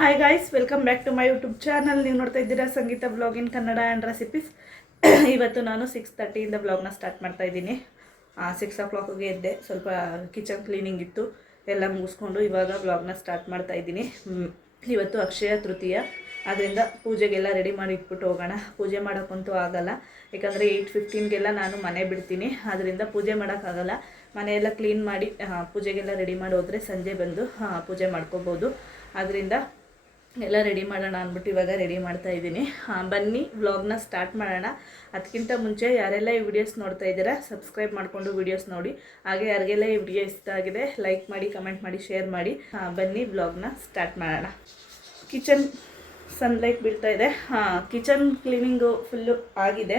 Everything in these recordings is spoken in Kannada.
Hi guys, welcome back to my YouTube channel. ನೀವು ನೋಡ್ತಾ ಇದ್ದೀರಾ Sangeetha blog in Kannada and recipes. ಇವತ್ತು ನಾನು 6:30 ಬ್ಲಾಗ್ನ ಸ್ಟಾರ್ಟ್ ಮಾಡ್ತಾ ಇದ್ದೀನಿ. 6 o'clock ಎದ್ದೆ, ಸ್ವಲ್ಪ ಕಿಚನ್ ಕ್ಲೀನಿಂಗ್ ಇತ್ತು, ಎಲ್ಲ ಮುಗಿಸ್ಕೊಂಡು ಇವಾಗ ಬ್ಲಾಗ್ನ ಸ್ಟಾರ್ಟ್ ಮಾಡ್ತಾ ಇದ್ದೀನಿ. ಇವತ್ತು ಅಕ್ಷಯ ತೃತೀಯ, ಆದ್ದರಿಂದ ಪೂಜೆಗೆಲ್ಲ ರೆಡಿ ಮಾಡಿ ಇಟ್ಬಿಟ್ಟು ಹೋಗೋಣ. ಪೂಜೆ ಮಾಡೋಕ್ಕಂತೂ ಆಗಲ್ಲ, ಯಾಕಂದರೆ 8:15ಗೆಲ್ಲ ನಾನು ಮನೆ ಬಿಡ್ತೀನಿ. ಆದ್ದರಿಂದ ಪೂಜೆ ಮಾಡೋಕ್ಕಾಗಲ್ಲ. ಮನೆಯೆಲ್ಲ ಕ್ಲೀನ್ ಮಾಡಿ ಪೂಜೆಗೆಲ್ಲ ರೆಡಿ ಮಾಡಿ ಹೋದರೆ ಸಂಜೆ ಬಂದು ಪೂಜೆ ಮಾಡ್ಕೋಬೋದು. ಆದ್ದರಿಂದ ಎಲ್ಲ ರೆಡಿ ಮಾಡೋಣ ಅಂದ್ಬಿಟ್ಟು ಇವಾಗ ರೆಡಿ ಮಾಡ್ತಾ ಇದ್ದೀನಿ. ಬನ್ನಿ ವ್ಲಾಗ್ನ ಸ್ಟಾರ್ಟ್ ಮಾಡೋಣ. ಅದಕ್ಕಿಂತ ಮುಂಚೆ ಯಾರೆಲ್ಲ ಈ ವಿಡಿಯೋಸ್ ನೋಡ್ತಾ ಇದ್ದೀರಾ ಸಬ್ಸ್ಕ್ರೈಬ್ ಮಾಡಿಕೊಂಡು ವಿಡಿಯೋಸ್ ನೋಡಿ. ಹಾಗೆ ಯಾರಿಗೆಲ್ಲ ಈ ವಿಡಿಯೋ ಇಷ್ಟ ಆಗಿದೆ ಲೈಕ್ ಮಾಡಿ, ಕಮೆಂಟ್ ಮಾಡಿ, ಶೇರ್ ಮಾಡಿ. ಬನ್ನಿ ವ್ಲಾಗ್ನ ಸ್ಟಾರ್ಟ್ ಮಾಡೋಣ. ಕಿಚನ್ ಸನ್ಲೈಟ್ ಬೀಳ್ತಾ ಇದೆ. ಕಿಚನ್ ಕ್ಲೀನಿಂಗು ಫುಲ್ಲು ಆಗಿದೆ.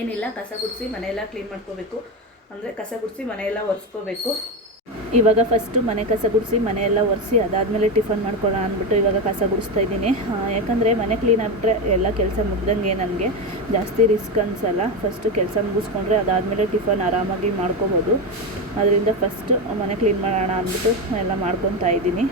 ಏನಿಲ್ಲ, ಕಸ ಗುಡಿಸಿ ಮನೆಯೆಲ್ಲ ಕ್ಲೀನ್ ಮಾಡ್ಕೋಬೇಕು. ಅಂದರೆ ಕಸ ಗುಡಿಸಿ ಮನೆಯೆಲ್ಲ ಒರೆಸ್ಕೋಬೇಕು. ಇವಾಗ ಫಸ್ಟು ಮನೆ ಕಸ ಗುಡಿಸಿ ಮನೆಯೆಲ್ಲ ಒರೆಸಿ ಅದಾದಮೇಲೆ ಟಿಫನ್ ಮಾಡ್ಕೊಳ್ಳೋಣ ಅಂದ್ಬಿಟ್ಟು ಇವಾಗ ಕಸ ಗುಡಿಸ್ತಾ ಇದ್ದೀನಿ. ಯಾಕಂದರೆ ಮನೆ ಕ್ಲೀನ್ ಆಗಿಬಿಟ್ರೆ ಎಲ್ಲ ಕೆಲಸ ಮುಗ್ದಂಗೆ ನನಗೆ ಜಾಸ್ತಿ ರಿಸ್ಕ್ ಅನಿಸಲ್ಲ. ಫಸ್ಟು ಕೆಲಸ ಮುಗಿಸ್ಕೊಂಡ್ರೆ ಅದಾದಮೇಲೆ ಟಿಫನ್ ಆರಾಮಾಗಿ ಮಾಡ್ಕೋಬೋದು. ಅದರಿಂದ ಫಸ್ಟು ಮನೆ ಕ್ಲೀನ್ ಮಾಡೋಣ ಅಂದ್ಬಿಟ್ಟು ಎಲ್ಲ ಮಾಡ್ಕೊತಾ ಇದ್ದೀನಿ.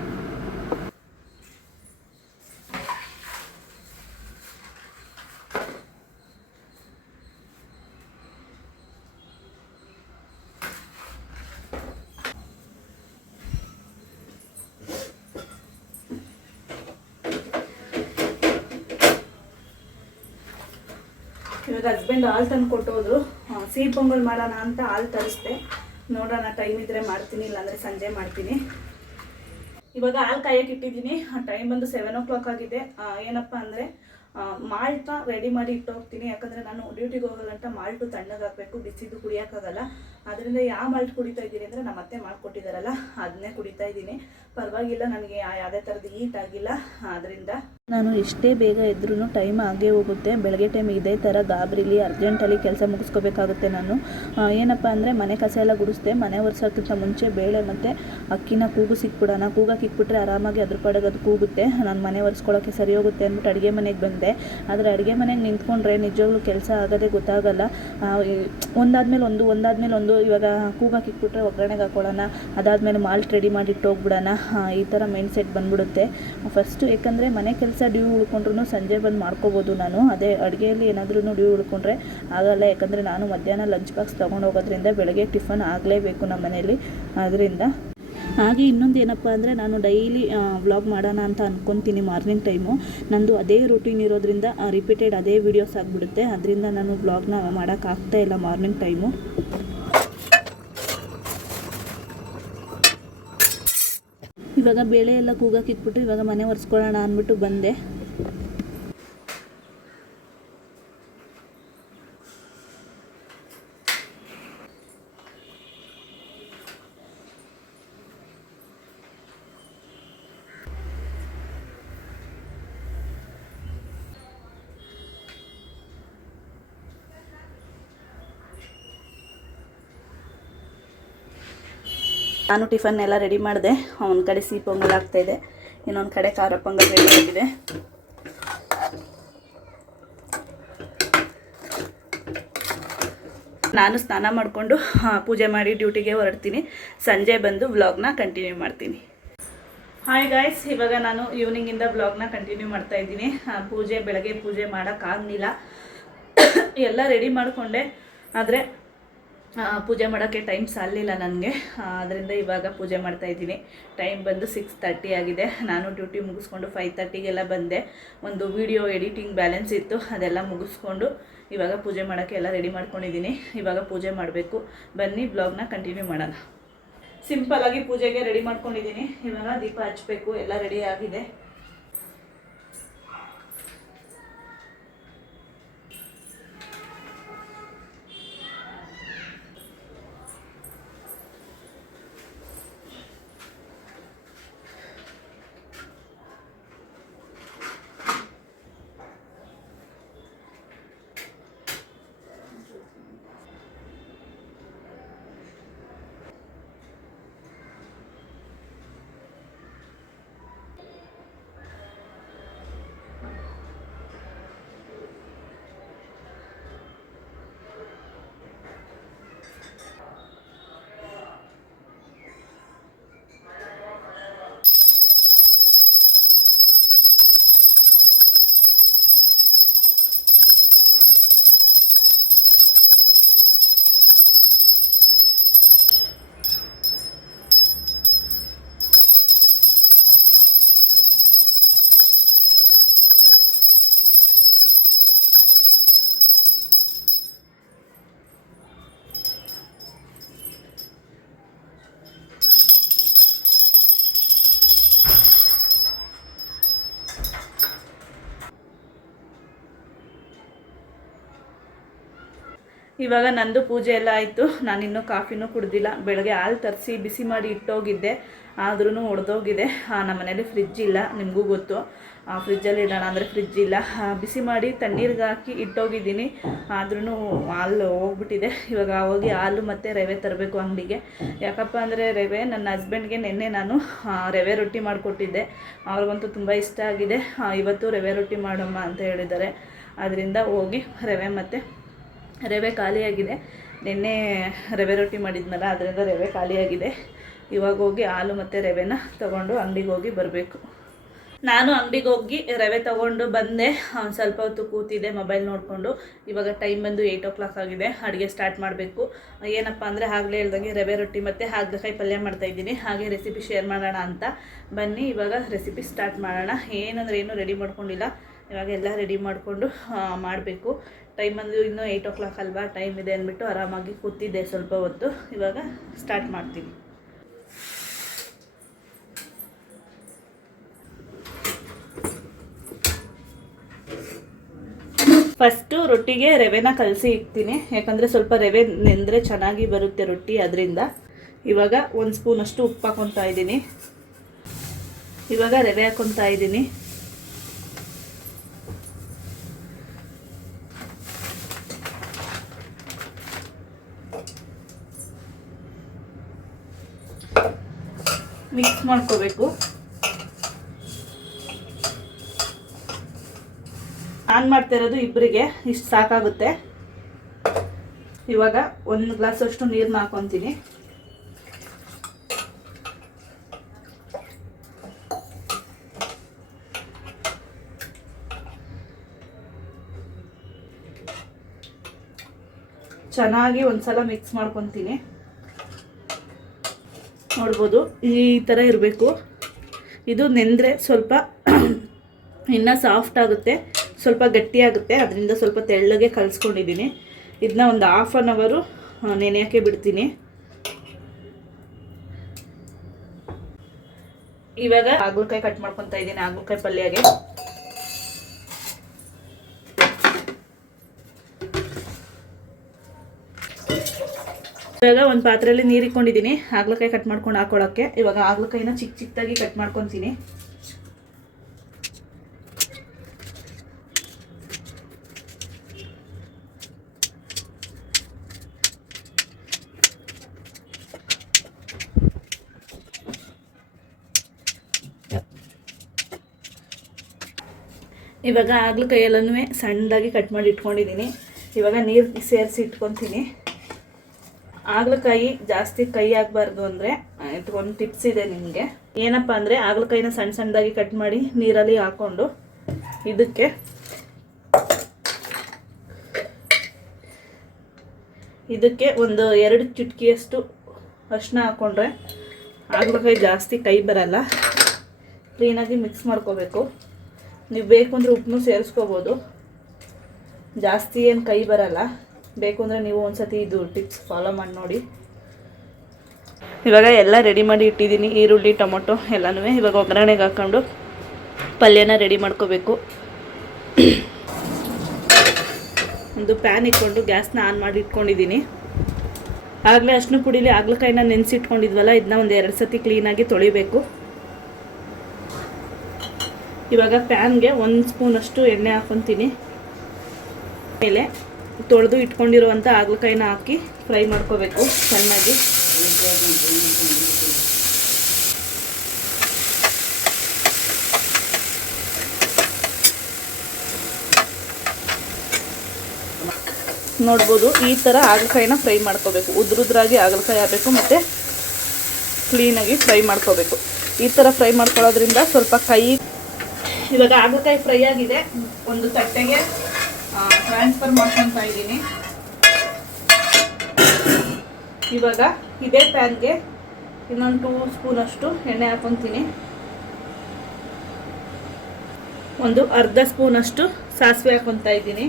ಇವಾಗ ಹಸ್ಬೆಂಡ್ ಹಾಲು ತಂದು ಕೊಟ್ಟೋದ್ರು. ಸಿಹಿ ಪೊಂಗಲ್ ಮಾಡೋಣ ಅಂತ ಹಾಲು ತರಿಸ್ದೆ. ನೋಡೋಣ, ಟೈಮ್ ಇದ್ದರೆ ಮಾಡ್ತೀನಿ, ಇಲ್ಲಾಂದರೆ ಸಂಜೆ ಮಾಡ್ತೀನಿ. ಇವಾಗ ಹಾಲು ಕಾಯಕ್ಕೆ ಇಟ್ಟಿದ್ದೀನಿ. ಟೈಮ್ ಬಂದು 7 o'clock ಆಗಿದೆ. ಏನಪ್ಪ ಅಂದರೆ ಮಾಲ್ಟ್ನ ರೆಡಿ ಮಾಡಿ ಇಟ್ಟು ಹೋಗ್ತೀನಿ. ಯಾಕಂದರೆ ನಾನು ಡ್ಯೂಟಿಗೆ ಹೋಗೋಲ್ಲಂಟ ಮಾಲ್ಟು ತಣ್ಣಗೆ ಹಾಕಬೇಕು, ಬಿಸಿದು ಕುಡಿಯೋಕ್ಕಾಗಲ್ಲ. ಅದರಿಂದ ಯಾವ ಮಾಲ್ಟ್ ಕುಡಿತಾ ಇದ್ದೀನಿ ಅಂದರೆ ನಮ್ಮ ಅತ್ತೆ ಮಾಡಿಕೊಟ್ಟಿದ್ದಾರಲ್ಲ ಅದನ್ನೇ ಕುಡಿತಾ ಇದ್ದೀನಿ. ಪರವಾಗಿಲ್ಲ, ನನಗೆ ಯಾವುದೇ ಥರದ್ದು ಹೀಟ್ ಆಗಿಲ್ಲ. ಅದರಿಂದ ನಾನು ಎಷ್ಟೇ ಬೇಗ ಎದ್ರೂ ಟೈಮ್ ಆಗೇ ಹೋಗುತ್ತೆ. ಬೆಳಗ್ಗೆ ಟೈಮ್ ಇದೇ ಥರ ಗಾಬರಿಲಿ ಅರ್ಜೆಂಟಲ್ಲಿ ಕೆಲಸ ಮುಗಿಸ್ಕೋಬೇಕಾಗುತ್ತೆ. ನಾನು ಏನಪ್ಪ ಅಂದರೆ ಮನೆ ಕಸ ಎಲ್ಲ ಗುಡಿಸ್ದೆ. ಮನೆ ಒರೆಸೋಕ್ಕಿಂತ ಮುಂಚೆ ಬೇಳೆ ಮತ್ತು ಅಕ್ಕಿನ ಕೂಗಿಸಿಕ್ಬಿಡೋಣ. ಕೂಗಕ್ಕೆ ಇಕ್ಬಿಟ್ರೆ ಆರಾಮಾಗಿ ಅದ್ರ ಪಡೆಗೆ ಅದು ಕೂಗುತ್ತೆ. ನಾನು ಮನೆ ಒರೆಸ್ಕೊಳ್ಳೋಕ್ಕೆ ಸರಿ ಹೋಗುತ್ತೆ ಅಂದ್ಬಿಟ್ಟು ಅಡುಗೆ ಮನೆಗೆ ಬಂದೆ. ಆದರೆ ಅಡುಗೆ ಮನೆಗೆ ನಿಂತ್ಕೊಂಡ್ರೆ ನಿಜವಾಗ್ಲೂ ಕೆಲಸ ಆಗೋದೇ ಗೊತ್ತಾಗಲ್ಲ. ಒಂದಾದ್ಮೇಲೆ ಒಂದು ಇವಾಗ ಕೂಗಕ್ಕೆ ಇಕ್ಬಿಟ್ರೆ ಒಗ್ಗರಣೆಗೆ ಹಾಕೊಳ್ಳೋಣ, ಅದಾದಮೇಲೆ ಮಾಲ್ಟ್ ರೆಡಿ ಮಾಡಿ ಇಟ್ಟು ಹೋಗ್ಬಿಡೋಣ, ಈ ಥರ ಮೈಂಡ್ ಸೆಟ್ ಬಂದ್ಬಿಡುತ್ತೆ ಫಸ್ಟು. ಯಾಕಂದರೆ ಮನೆ ಕೆಲಸ ಡ್ಯೂ ಉಳ್ಕೊಂಡ್ರೂ ಸಂಜೆ ಬಂದು ಮಾಡ್ಕೋಬೋದು ನಾನು. ಅದೇ ಅಡುಗೆಯಲ್ಲಿ ಏನಾದ್ರೂ ಡ್ಯೂ ಉಳ್ಕೊಂಡ್ರೆ ಆಗಲ್ಲ. ಯಾಕಂದರೆ ನಾನು ಮಧ್ಯಾಹ್ನ ಲಂಚ್ ಬಾಕ್ಸ್ ತೊಗೊಂಡು ಹೋಗೋದ್ರಿಂದ ಬೆಳಗ್ಗೆ ಟಿಫನ್ ಆಗಲೇಬೇಕು ನಮ್ಮ ಮನೇಲಿ. ಅದರಿಂದ ಹಾಗೆ ಇನ್ನೊಂದು ಏನಪ್ಪ ಅಂದರೆ ನಾನು ಡೈಲಿ ವ್ಲಾಗ್ ಮಾಡೋಣ ಅಂತ ಅಂದ್ಕೊತೀನಿ. ಮಾರ್ನಿಂಗ್ ಟೈಮು ನಂದು ಅದೇ ರೂಟೀನ್ ಇರೋದ್ರಿಂದ ರಿಪೀಟೆಡ್ ಅದೇ ವೀಡಿಯೋಸ್ ಆಗಿಬಿಡುತ್ತೆ. ಅದರಿಂದ ನಾನು ವ್ಲಾಗ್ನ ಮಾಡೋಕ್ಕಾಗ್ತಾಯಿಲ್ಲ ಮಾರ್ನಿಂಗ್ ಟೈಮು. ಇವಾಗ ಬೇಳೆ ಎಲ್ಲ ಕೂಗಕ್ಕೆ ಇಟ್ಬಿಟ್ಟು ಇವಾಗ ಮನೆ ಒರೆಸ್ಕೊಳ್ಳೋಣ ಅಂದ್ಬಿಟ್ಟು ಬಂದೆ. ನಾನು ಟಿಫನ್ ಎಲ್ಲ ರೆಡಿ ಮಾಡಿದೆ. ಒಂದು ಕಡೆ ಸಿಹಿ ಪೊಂಗಲ್ ಆಗ್ತಾಯಿದೆ, ಇನ್ನೊಂದು ಕಡೆ ಖಾರ ಪೊಂಗಲ್ ರೆಡಿ ಆಗಿದೆ. ನಾನು ಸ್ನಾನ ಮಾಡಿಕೊಂಡು ಪೂಜೆ ಮಾಡಿ ಡ್ಯೂಟಿಗೆ ಹೊರಡ್ತೀನಿ. ಸಂಜೆ ಬಂದು ವ್ಲಾಗ್ನ ಕಂಟಿನ್ಯೂ ಮಾಡ್ತೀನಿ. ಹಾಯ್ ಗಾಯ್ಸ್, ಇವಾಗ ನಾನು ಈವ್ನಿಂಗಿಂದ ವ್ಲಾಗ್ನ ಕಂಟಿನ್ಯೂ ಮಾಡ್ತಾ ಇದ್ದೀನಿ. ಬೆಳಗ್ಗೆ ಪೂಜೆ ಮಾಡೋಕ್ಕಾಗಲಿಲ್ಲ. ಎಲ್ಲ ರೆಡಿ ಮಾಡಿಕೊಂಡೆ, ಆದರೆ ಪೂಜೆ ಮಾಡೋಕ್ಕೆ ಟೈಮ್ ಸಾಲಿಲ್ಲ ನನಗೆ. ಅದರಿಂದ ಇವಾಗ ಪೂಜೆ ಮಾಡ್ತಾಯಿದ್ದೀನಿ. ಟೈಮ್ ಬಂದು 6:30 ಆಗಿದೆ. ನಾನು ಡ್ಯೂಟಿ ಮುಗಿಸ್ಕೊಂಡು 5:30ಗೆಲ್ಲ ಬಂದೆ. ಒಂದು ವಿಡಿಯೋ ಎಡಿಟಿಂಗ್ ಬ್ಯಾಲೆನ್ಸ್ ಇತ್ತು, ಅದೆಲ್ಲ ಮುಗಿಸ್ಕೊಂಡು ಇವಾಗ ಪೂಜೆ ಮಾಡೋಕ್ಕೆ ಎಲ್ಲ ರೆಡಿ ಮಾಡ್ಕೊಂಡಿದ್ದೀನಿ. ಇವಾಗ ಪೂಜೆ ಮಾಡಬೇಕು. ಬನ್ನಿ ಬ್ಲಾಗ್ನ ಕಂಟಿನ್ಯೂ ಮಾಡೋಣ. ಸಿಂಪಲ್ಲಾಗಿ ಪೂಜೆಗೆ ರೆಡಿ ಮಾಡ್ಕೊಂಡಿದ್ದೀನಿ. ಇವಾಗ ದೀಪ ಹಚ್ಚಬೇಕು. ಎಲ್ಲ ರೆಡಿ ಆಗಿದೆ. ಇವಾಗ ನಂದು ಪೂಜೆ ಎಲ್ಲ ಆಯಿತು. ನಾನಿನ್ನೂ ಕಾಫಿನೂ ಕುಡ್ದಿಲ್ಲ. ಬೆಳಗ್ಗೆ ಹಾಲು ತರಿಸಿ ಬಿಸಿ ಮಾಡಿ ಇಟ್ಟೋಗಿದ್ದೆ, ಆದ್ರೂ ಒಡೆದೋಗಿದೆ. ನಮ್ಮ ಮನೇಲಿ ಫ್ರಿಜ್ ಇಲ್ಲ, ನಿಮಗೂ ಗೊತ್ತು. ಫ್ರಿಜ್ಜಲ್ಲಿ ಇಡೋಣ ಅಂದರೆ ಫ್ರಿಜ್ ಇಲ್ಲ. ಬಿಸಿ ಮಾಡಿ ತಣ್ಣೀರಿಗೆ ಹಾಕಿ ಇಟ್ಟೋಗಿದ್ದೀನಿ, ಆದ್ರೂ ಹಾಲು ಹೋಗ್ಬಿಟ್ಟಿದೆ. ಇವಾಗ ಹೋಗಿ ಹಾಲು ಮತ್ತು ರವೆ ತರಬೇಕು ಅಂಗಡಿಗೆ. ಯಾಕಪ್ಪ ಅಂದರೆ ರವೆ ನನ್ನ ಹಸ್ಬೆಂಡ್ಗೆ ನಿನ್ನೆ ನಾನು ರವೆ ರೊಟ್ಟಿ ಮಾಡಿಕೊಟ್ಟಿದ್ದೆ. ಅವ್ರಿಗಂತೂ ತುಂಬ ಇಷ್ಟ ಆಗಿದೆ. ಇವತ್ತು ರವೆ ರೊಟ್ಟಿ ಮಾಡಮ್ಮ ಅಂತ ಹೇಳಿದ್ದಾರೆ. ಅದರಿಂದ ಹೋಗಿ ರವೆ ಖಾಲಿಯಾಗಿದೆ. ನಿನ್ನೆ ರವೆ ರೊಟ್ಟಿ ಮಾಡಿದ್ನಲ್ಲ, ಅದರಿಂದ ರವೆ ಖಾಲಿಯಾಗಿದೆ. ಇವಾಗ ಹೋಗಿ ಹಾಲು ಮತ್ತು ರವೆನ ತೊಗೊಂಡು ಅಂಗಡಿಗೆ ಹೋಗಿ ಬರಬೇಕು. ನಾನು ಅಂಗಡಿಗೆ ಹೋಗಿ ರವೆ ತೊಗೊಂಡು ಬಂದೆ. ಸ್ವಲ್ಪ ಹೊತ್ತು ಕೂತಿದ್ದೆ ಮೊಬೈಲ್ ನೋಡಿಕೊಂಡು. ಇವಾಗ ಟೈಮ್ ಬಂದು 8 o'clock ಆಗಿದೆ. ಅಡುಗೆ ಸ್ಟಾರ್ಟ್ ಮಾಡಬೇಕು. ಏನಪ್ಪ ಅಂದರೆ ಆಗಲೇ ಹೇಳ್ದಂಗೆ ರವೆ ರೊಟ್ಟಿ ಮತ್ತು ಹಾಗಲಕಾಯಿ ಪಲ್ಯ ಮಾಡ್ತಾಯಿದ್ದೀನಿ. ಹಾಗೆ ರೆಸಿಪಿ ಶೇರ್ ಮಾಡೋಣ ಅಂತ ಬನ್ನಿ ಇವಾಗ ರೆಸಿಪಿ ಸ್ಟಾರ್ಟ್ ಮಾಡೋಣ. ಏನಂದರೆ ಏನೂ ರೆಡಿ ಮಾಡ್ಕೊಂಡಿಲ್ಲ. ಇವಾಗ ಎಲ್ಲ ರೆಡಿ ಮಾಡಿಕೊಂಡು ಮಾಡಬೇಕು. ಟೈಮ್ ಬಂದು ಇನ್ನೂ 8 o'clock ಅಲ್ವಾ, ಟೈಮ್ ಇದೆ ಅಂದ್ಬಿಟ್ಟು ಆರಾಮಾಗಿ ಕೂತಿದ್ದೆ ಸ್ವಲ್ಪ ಹೊತ್ತು. ಇವಾಗ ಸ್ಟಾರ್ಟ್ ಮಾಡ್ತೀನಿ. ಫಸ್ಟು ರೊಟ್ಟಿಗೆ ರವೆನ ಕಲಸಿ ಇಡ್ತೀನಿ, ಯಾಕಂದರೆ ಸ್ವಲ್ಪ ರವೆ ನೆಂದರೆ ಚೆನ್ನಾಗಿ ಬರುತ್ತೆ ರೊಟ್ಟಿ. ಅದರಿಂದ ಇವಾಗ 1 ಸ್ಪೂನಷ್ಟು ಉಪ್ಪು ಹಾಕ್ಕೊತಾ ಇದ್ದೀನಿ. ಇವಾಗ ರವೆ ಹಾಕ್ಕೊತಾ ಇದ್ದೀನಿ. ಮಿಕ್ಸ್ ಮಾಡ್ಕೋಬೇಕು. ನಾನು ಮಾಡ್ತಾ ಇರೋದು ಇಬ್ಬರಿಗೆ, ಇಷ್ಟು ಸಾಕಾಗುತ್ತೆ. ಇವಾಗ 1 ಗ್ಲಾಸಷ್ಟು ನೀರನ್ನ ಹಾಕೊತೀನಿ. ಚೆನ್ನಾಗಿ ಒಂದ್ಸಲ ಮಿಕ್ಸ್ ಮಾಡ್ಕೊತೀನಿ. ನೋಡ್ಬೋದು ಈ ಥರ ಇರಬೇಕು. ಇದು ನೆಂದರೆ ಸ್ವಲ್ಪ ಇನ್ನೂ ಸಾಫ್ಟ್ ಆಗುತ್ತೆ, ಸ್ವಲ್ಪ ಗಟ್ಟಿಯಾಗುತ್ತೆ. ಅದರಿಂದ ಸ್ವಲ್ಪ ತೆಳ್ಳಗೆ ಕಲಿಸ್ಕೊಂಡಿದ್ದೀನಿ. ಇದನ್ನ ಒಂದು 1/2 hour ನೆನೆಯೋಕ್ಕೆ ಬಿಡ್ತೀನಿ. ಇವಾಗ ಹಾಗಲಕಾಯಿ ಕಟ್ ಮಾಡ್ಕೊತಾ ಇದ್ದೀನಿ. ಹಾಗಲಕಾಯಿ ಪಲ್ಯಗೆ ಇವಾಗ ಒಂದು ಪಾತ್ರೆಯಲ್ಲಿ ನೀರು ಇಟ್ಕೊಂಡಿದ್ದೀನಿ ಹಾಗಲಕಾಯಿ ಕಟ್ ಮಾಡ್ಕೊಂಡು ಹಾಕೊಳ್ಳೋಕ್ಕೆ. ಇವಾಗ ಹಾಗಲಕಾಯಿನ ಚಿಕ್ಕ ಚಿಕ್ಕದಾಗಿ ಕಟ್ ಮಾಡ್ಕೊತೀನಿ. ಇವಾಗ ಹಾಗಲಕಾಯಿ ಎಲ್ಲನೂ ಸಣ್ಣದಾಗಿ ಕಟ್ ಮಾಡಿ ಇಟ್ಕೊಂಡಿದ್ದೀನಿ. ಇವಾಗ ನೀರು ಸೇರಿಸಿ ಇಟ್ಕೊತೀನಿ. ಹಾಗಲಕಾಯಿ ಜಾಸ್ತಿ ಕೈ ಆಗಬಾರ್ದು ಅಂದರೆ ಒಂದು ಟಿಪ್ಸ್ ಇದೆ ನಿಮಗೆ. ಏನಪ್ಪ ಅಂದರೆ ಹಾಗಲಕಾಯಿನ ಸಣ್ಣ ಸಣ್ಣದಾಗಿ ಕಟ್ ಮಾಡಿ ನೀರಲ್ಲಿ ಹಾಕ್ಕೊಂಡು ಇದಕ್ಕೆ ಒಂದು 2 ಚಿಟಿಕೆಯಷ್ಟು ಅರಿಶಿನ ಹಾಕ್ಕೊಂಡ್ರೆ ಹಾಗಲಕಾಯಿ ಜಾಸ್ತಿ ಕೈ ಬರಲ್ಲ. ಕ್ಲೀನಾಗಿ ಮಿಕ್ಸ್ ಮಾಡ್ಕೋಬೇಕು. ನೀವು ಬೇಕು ಅಂದರೆ ಉಪ್ಪನ್ನು ಸೇರಿಸ್ಕೋಬೋದು. ಜಾಸ್ತಿ ಏನು ಕೈ ಬರಲ್ಲ. ಬೇಕು ಅಂದರೆ ನೀವು ಒಂದ್ಸತಿ ಇದು ಟಿಪ್ಸ್ ಫಾಲೋ ಮಾಡಿ ನೋಡಿ. ಇವಾಗ ಎಲ್ಲ ರೆಡಿ ಮಾಡಿ ಇಟ್ಟಿದ್ದೀನಿ. ಈರುಳ್ಳಿ, ಟೊಮೊಟೊ ಎಲ್ಲನೂ. ಇವಾಗ ಒಗ್ಗರಣೆಗೆ ಹಾಕ್ಕೊಂಡು ಪಲ್ಯನ ರೆಡಿ ಮಾಡ್ಕೋಬೇಕು. ಒಂದು ಪ್ಯಾನ್ ಇಟ್ಕೊಂಡು ಗ್ಯಾಸ್ನ ಆನ್ ಮಾಡಿ ಇಟ್ಕೊಂಡಿದ್ದೀನಿ. ಆಗಲೇ ಅರಿಶಿನ ಪುಡಿಲಿ ಹಾಗಲಕಾಯಿನ ನೆನೆಸಿಟ್ಕೊಂಡಿದ್ವಲ್ಲ, ಇದನ್ನ ಒಂದು 2 ಸತಿ ಕ್ಲೀನಾಗಿ ತೊಳಿಬೇಕು. ಇವಾಗ ಪ್ಯಾನ್ಗೆ 1 ಸ್ಪೂನಷ್ಟು ಎಣ್ಣೆ ಹಾಕ್ಕೊತೀನಿ. ಮೇಲೆ ತೊಳೆದು ಇಟ್ಕೊಂಡಿರುವಂಥ ಹಾಗಲಕಾಯಿನ ಹಾಕಿ ಫ್ರೈ ಮಾಡ್ಕೋಬೇಕು ಚೆನ್ನಾಗಿ. ನೋಡ್ಬೋದು ಈ ಥರ ಹಾಗಲಕಾಯಿನ ಫ್ರೈ ಮಾಡ್ಕೋಬೇಕು. ಉದ್ರುದ್ರಾಗಿ ಹಾಗಲಕಾಯಿ ಆಗಬೇಕು ಮತ್ತು ಕ್ಲೀನಾಗಿ ಫ್ರೈ ಮಾಡ್ಕೋಬೇಕು. ಈ ಥರ ಫ್ರೈ ಮಾಡ್ಕೊಳ್ಳೋದ್ರಿಂದ ಸ್ವಲ್ಪ ಕೈ. ಇವಾಗ ಹಾಗಲಕಾಯಿ ಫ್ರೈ ಆಗಿದೆ. ಒಂದು ತಟ್ಟೆಗೆ ಟ್ರಾನ್ಸ್ಫರ್ ಮಾಡ್ಕೊತಾ ಇದ್ದೀನಿ. ಇವಾಗ ಇದೇ ಪ್ಯಾನ್ಗೆ ಇನ್ನೊಂದು 2 ಸ್ಪೂನಷ್ಟು ಎಣ್ಣೆ ಹಾಕ್ಕೊತೀನಿ. ಒಂದು ಅರ್ಧ ಸ್ಪೂನಷ್ಟು ಸಾಸಿವೆ ಹಾಕ್ಕೊತಾ ಇದ್ದೀನಿ.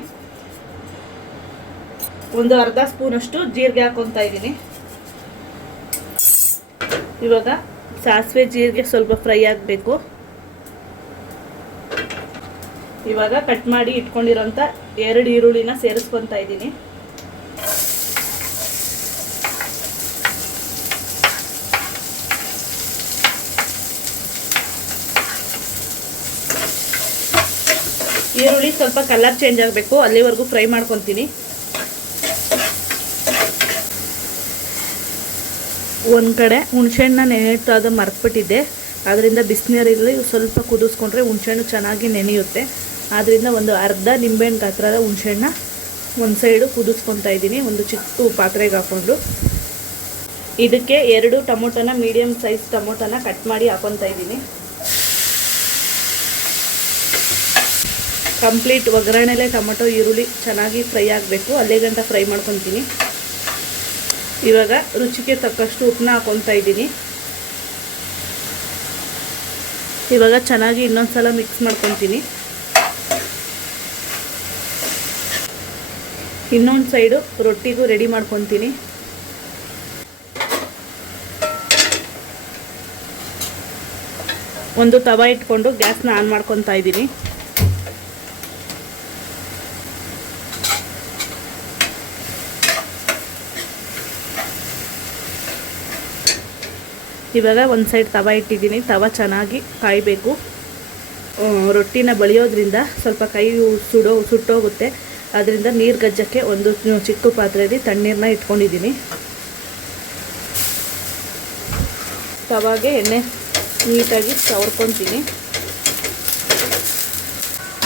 ಒಂದು ಅರ್ಧ ಸ್ಪೂನಷ್ಟು ಜೀರಿಗೆ ಹಾಕ್ಕೊತಾ ಇದ್ದೀನಿ. ಇವಾಗ ಸಾಸಿವೆ ಜೀರಿಗೆ ಸ್ವಲ್ಪ ಫ್ರೈ ಆಗಬೇಕು. ಇವಾಗ ಕಟ್ ಮಾಡಿ ಇಟ್ಕೊಂಡಿರೋಂಥ 2 ಈರುಳ್ಳಿನ ಸೇರಿಸ್ಕೊತಾ ಇದ್ದೀನಿ. ಈರುಳ್ಳಿ ಸ್ವಲ್ಪ ಕಲರ್ ಚೇಂಜ್ ಆಗಬೇಕು, ಅಲ್ಲಿವರೆಗೂ ಫ್ರೈ ಮಾಡ್ಕೊತೀನಿ. ಒಂದು ಕಡೆ ಹುಣಸೆಹಣ್ಣ ನೆನೆಯೋದು ಮರ್ತ್ಬಿಟ್ಟಿದ್ದೆ, ಆದ್ದರಿಂದ ಬಿಸಿನೀರಲ್ಲಿ ಸ್ವಲ್ಪ ಕುದಿಸ್ಕೊಂಡ್ರೆ ಹುಣಸೆಹಣ್ಣು ಚೆನ್ನಾಗಿ ನೆನೆಯುತ್ತೆ. ಆದ್ದರಿಂದ ಒಂದು ಅರ್ಧ ನಿಂಬೆಹಣ್ಣು ಗಾತ್ರದ ಹುಣಸೆಹಣ್ಣ ಒಂದು ಸೈಡು ಕುದಿಸ್ಕೊತಾ ಇದ್ದೀನಿ, ಒಂದು ಚಿಕ್ಕ ಪಾತ್ರೆಗೆ ಹಾಕ್ಕೊಂಡು. ಇದಕ್ಕೆ 2 ಟೊಮೊಟೊನ ಮೀಡಿಯಮ್ ಸೈಜ್ ಟೊಮೊಟೊನ ಕಟ್ ಮಾಡಿ ಹಾಕ್ಕೊತಾ ಇದ್ದೀನಿ. ಕಂಪ್ಲೀಟ್ ಒಗ್ಗರಣೆಲೆ ಟೊಮೊಟೊ ಈರುಳ್ಳಿ ಚೆನ್ನಾಗಿ ಫ್ರೈ ಆಗಬೇಕು, ಅಲ್ಲೇ ಗಂಟ ಫ್ರೈ ಮಾಡ್ಕೊತೀನಿ. ಇವಾಗ ರುಚಿಗೆ ತಕ್ಕಷ್ಟು ಉಪ್ಪನ್ನ ಹಾಕ್ಕೊತಾ ಇದ್ದೀನಿ. ಇವಾಗ ಚೆನ್ನಾಗಿ ಇನ್ನೊಂದು ಸಲ ಮಿಕ್ಸ್ ಮಾಡ್ಕೊತೀನಿ. ಇನ್ನೊಂದು ಸೈಡು ರೊಟ್ಟಿಗೂ ರೆಡಿ ಮಾಡ್ಕೊತೀನಿ. ಒಂದು ತವ ಇಟ್ಕೊಂಡು ಗ್ಯಾಸ್ನ ಆನ್ ಮಾಡ್ಕೊತಾ ಇದ್ದೀನಿ. ಇವಾಗ ಒಂದು ಸೈಡ್ ತವ ಇಟ್ಟಿದ್ದೀನಿ. ತವ ಚೆನ್ನಾಗಿ ಕಾಯಬೇಕು. ರೊಟ್ಟಿನ ಬಳಿಯೋದ್ರಿಂದ ಸ್ವಲ್ಪ ಕೈ ಸುಟ್ಟೋಗುತ್ತೆ. ಅದರಿಂದ ನೀರು ಗಜ್ಜಕ್ಕೆ ಒಂದು ಚಿಕ್ಕ ಪಾತ್ರೆಯಲ್ಲಿ ತಣ್ಣೀರನ್ನ ಇಟ್ಕೊಂಡಿದ್ದೀನಿ. ತವಾಗೆ ಎಣ್ಣೆ ನೀಟಾಗಿ ಸವರ್ಕೊತೀನಿ.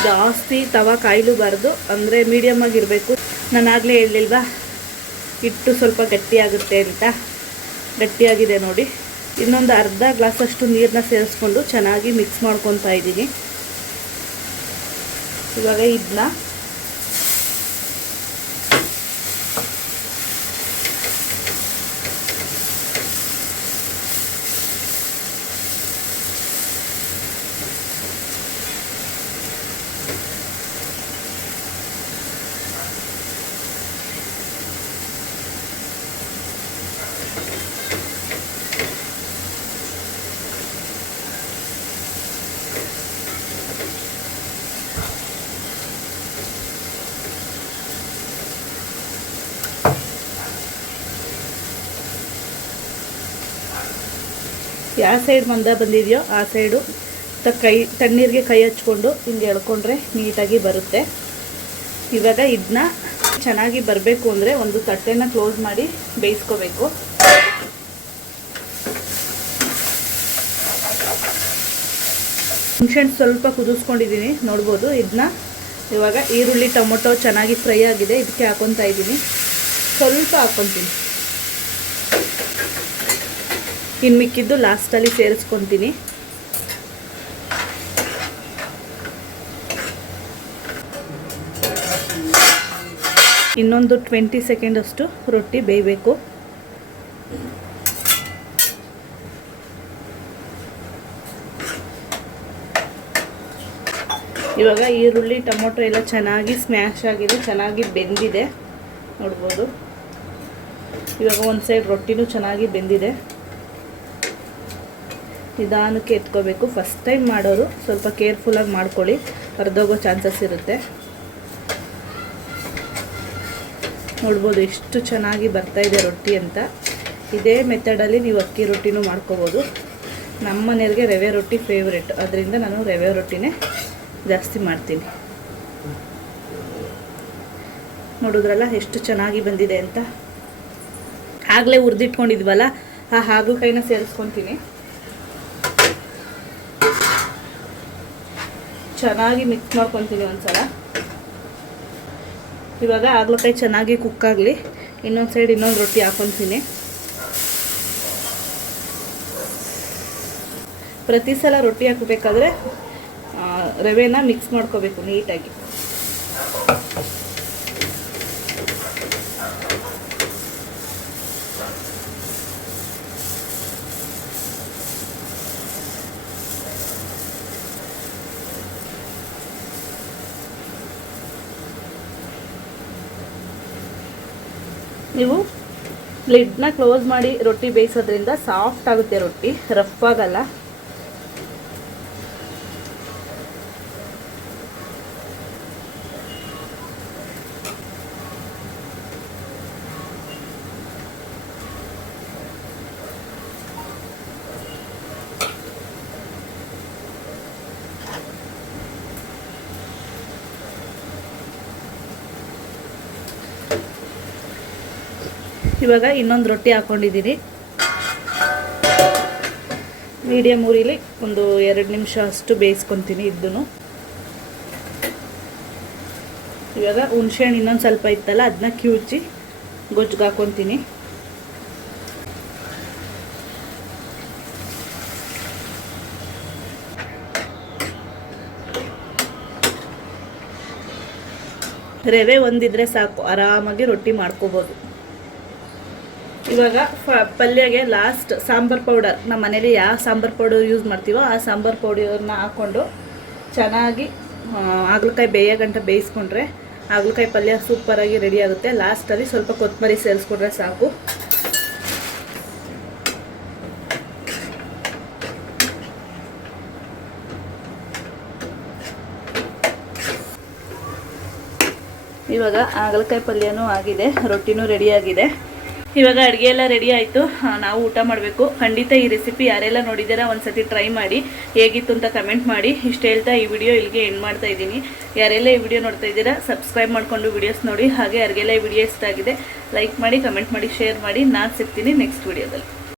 ಜಾಸ್ತಿ ತವ ಕಾಯಲೂಬಾರ್ದು, ಅಂದರೆ ಮೀಡಿಯಮ್ ಆಗಿರಬೇಕು. ನಾನು ಆಗಲೇ ಹೇಳಿಲ್ವಾ ಹಿಟ್ಟು ಸ್ವಲ್ಪ ಗಟ್ಟಿಯಾಗುತ್ತೆ ಅಂತ. ಗಟ್ಟಿಯಾಗಿದೆ ನೋಡಿ. ಇನ್ನೊಂದು ಅರ್ಧ ಗ್ಲಾಸಷ್ಟು ನೀರನ್ನ ಸೇರಿಸ್ಕೊಂಡು ಚೆನ್ನಾಗಿ ಮಿಕ್ಸ್ ಮಾಡ್ಕೊತಾ ಇದ್ದೀನಿ. ಇವಾಗ ಇದನ್ನ ಯಾವ ಸೈಡ್ ಮಂದ ಬಂದಿದೆಯೋ ಆ ಸೈಡು ತಣ್ಣೀರಿಗೆ ಕೈ ಹಚ್ಕೊಂಡು ಹಿಂಗೆ ಎಳ್ಕೊಂಡ್ರೆ ನೀಟಾಗಿ ಬರುತ್ತೆ. ಇವಾಗ ಇದನ್ನ ಚೆನ್ನಾಗಿ ಬರಬೇಕು ಅಂದರೆ ಒಂದು ತಟ್ಟೆನ ಕ್ಲೋಸ್ ಮಾಡಿ ಬೇಯಿಸ್ಕೋಬೇಕು. ಹುಣಸೆಹಣ್ಣು ಸ್ವಲ್ಪ ಕುದಿಸ್ಕೊಂಡಿದ್ದೀನಿ, ನೋಡ್ಬೋದು. ಇದನ್ನ ಇವಾಗ ಈರುಳ್ಳಿ ಟೊಮೊಟೊ ಚೆನ್ನಾಗಿ ಫ್ರೈ ಆಗಿದೆ, ಇದಕ್ಕೆ ಹಾಕ್ಕೊತಾ ಇದ್ದೀನಿ. ಸ್ವಲ್ಪ ಹಾಕ್ಕೊತೀನಿ. ಇನ್ನು ಮಿಕ್ಕಿದ್ದು ಲಾಸ್ಟಲ್ಲಿ ಸೇರಿಸ್ಕೊತೀನಿ. ಇನ್ನೊಂದು 20 ಸೆಕೆಂಡ್ ಅಷ್ಟು ರೊಟ್ಟಿ ಬೇಯಬೇಕು. ಇವಾಗ ಈರುಳ್ಳಿ ಟೊಮೊಟೊ ಎಲ್ಲ ಚೆನ್ನಾಗಿ ಸ್ಮ್ಯಾಶ್ ಆಗಿದೆ, ಚೆನ್ನಾಗಿ ಬೆಂದಿದೆ, ನೋಡ್ಬೋದು. ಇವಾಗ ಒಂದು ಸೈಡ್ ರೊಟ್ಟಿನೂ ಚೆನ್ನಾಗಿ ಬೆಂದಿದೆ. ನಿಧಾನಕ್ಕೆ ಎತ್ಕೋಬೇಕು. ಫಸ್ಟ್ ಟೈಮ್ ಮಾಡೋರು ಸ್ವಲ್ಪ ಕೇರ್ಫುಲ್ಲಾಗಿ ಮಾಡ್ಕೊಳ್ಳಿ, ಹರಿದೋಗೋ ಚಾನ್ಸಸ್ ಇರುತ್ತೆ. ನೋಡ್ಬೋದು ಎಷ್ಟು ಚೆನ್ನಾಗಿ ಬರ್ತಾಯಿದೆ ರೊಟ್ಟಿ ಅಂತ. ಇದೇ ಮೆಥಡಲ್ಲಿ ನೀವು ಅಕ್ಕಿ ರೊಟ್ಟಿನೂ ಮಾಡ್ಕೋಬೋದು. ನಮ್ಮ ಮನೆಯವ್ರಿಗೆ ರವೆ ರೊಟ್ಟಿ ಫೇವ್ರೆಟ್, ಅದರಿಂದ ನಾನು ರವೆ ರೊಟ್ಟಿನೇ ಜಾಸ್ತಿ ಮಾಡ್ತೀನಿ. ನೋಡಿದ್ರಲ್ಲ ಎಷ್ಟು ಚೆನ್ನಾಗಿ ಬಂದಿದೆ ಅಂತ. ಆಗಲೇ ಹುರಿದಿಟ್ಕೊಂಡಿದ್ವಲ್ಲ ಆ ಹಾಗಲಕಾಯಿನ ಸೇರಿಸ್ಕೊತೀನಿ. ಚೆನ್ನಾಗಿ ಮಿಕ್ಸ್ ಮಾಡ್ಕೊತೀನಿ ಒಂದ್ಸಲ. ಇವಾಗ ಹಾಗಲಕಾಯಿ ಚೆನ್ನಾಗಿ ಕುಕ್ ಆಗಲಿ. ಇನ್ನೊಂದು ಸೈಡ್ ಇನ್ನೊಂದು ರೊಟ್ಟಿ ಹಾಕ್ಕೊತೀನಿ. ಪ್ರತಿ ಸಲ ರೊಟ್ಟಿ ಹಾಕಬೇಕಾದ್ರೆ ರವೆನ ಮಿಕ್ಸ್ ಮಾಡ್ಕೋಬೇಕು ನೀಟಾಗಿ. ನೀವು ಲಿಡ್ನ ಕ್ಲೋಸ್ ಮಾಡಿ ರೊಟ್ಟಿ ಬೇಯಿಸೋದ್ರಿಂದ ಸಾಫ್ಟ್ ಆಗುತ್ತೆ ರೊಟ್ಟಿ, ರಫ್ ಆಗಲ್ಲ. ಇವಾಗ ಇನ್ನೊಂದು ರೊಟ್ಟಿ ಹಾಕ್ಕೊಂಡಿದ್ದೀನಿ. ಮೀಡಿಯಮ್ ಊರಿಲಿ ಒಂದು 2 ನಿಮಿಷ ಅಷ್ಟು ಬೇಯಿಸ್ಕೊತೀನಿ ಇದನ್ನು. ಇವಾಗ ಹುಣಸೆಹಣ್ಣು ಇನ್ನೊಂದು ಸ್ವಲ್ಪ ಇತ್ತಲ್ಲ ಅದನ್ನ ಕಿವುಚಿ ಗೊಜ್ಜಿಗೆ ಹಾಕ್ಕೊತೀನಿ. ರವೆ ಒಂದಿದ್ರೆ ಸಾಕು, ಆರಾಮಾಗಿ ರೊಟ್ಟಿ ಮಾಡ್ಕೋಬೋದು. ಇವಾಗ ಪಲ್ಯಗೆ ಲಾಸ್ಟ್ ಸಾಂಬಾರು ಪೌಡರ್, ನಮ್ಮ ಮನೇಲಿ ಯಾವ ಸಾಂಬಾರು ಪೌಡರ್ ಯೂಸ್ ಮಾಡ್ತೀವೋ ಆ ಸಾಂಬಾರು ಪೌಡರ್ನ ಹಾಕ್ಕೊಂಡು ಚೆನ್ನಾಗಿ ಹಾಗಲಕಾಯಿ ಬೇಯೋ ಗಂಟ ಬೇಯಿಸ್ಕೊಂಡ್ರೆ ಹಾಗಲಕಾಯಿ ಪಲ್ಯ ಸೂಪರಾಗಿ ರೆಡಿ ಆಗುತ್ತೆ. ಲಾಸ್ಟಲ್ಲಿ ಸ್ವಲ್ಪ ಕೊತ್ತಂಬರಿ ಸೇರಿಸ್ಕೊಂಡ್ರೆ ಸಾಕು. ಇವಾಗ ಹಾಗಲಕಾಯಿ ಪಲ್ಯನೂ ಆಗಿದೆ, ರೊಟ್ಟಿನೂ ರೆಡಿಯಾಗಿದೆ. ಇವಾಗ ಅಡುಗೆ ಎಲ್ಲ ರೆಡಿ ಆಯಿತು, ನಾವು ಊಟ ಮಾಡಬೇಕು. ಖಂಡಿತ ಈ ರೆಸಿಪಿ ಯಾರೆಲ್ಲ ನೋಡಿದ್ದೀರಾ ಒಂದ್ಸತಿ ಟ್ರೈ ಮಾಡಿ ಹೇಗಿತ್ತು ಅಂತ ಕಮೆಂಟ್ ಮಾಡಿ. ಇಷ್ಟು ಹೇಳ್ತಾ ಈ ವಿಡಿಯೋ ಇಲ್ಲಿಗೆ ಎಂಡ್ ಮಾಡ್ತಾ ಇದ್ದೀನಿ. ಯಾರೆಲ್ಲ ಈ ವಿಡಿಯೋ ನೋಡ್ತಾ ಇದ್ದೀರಾ ಸಬ್ಸ್ಕ್ರೈಬ್ ಮಾಡಿಕೊಂಡು ವಿಡಿಯೋಸ್ ನೋಡಿ. ಹಾಗೆ ಯಾರಿಗೆಲ್ಲ ಈ ವಿಡಿಯೋ ಇಷ್ಟ ಆಗಿದೆ ಲೈಕ್ ಮಾಡಿ, ಕಮೆಂಟ್ ಮಾಡಿ, ಶೇರ್ ಮಾಡಿ. ನಾನು ಸಿಗ್ತೀನಿ ನೆಕ್ಸ್ಟ್ ವಿಡಿಯೋದಲ್ಲಿ.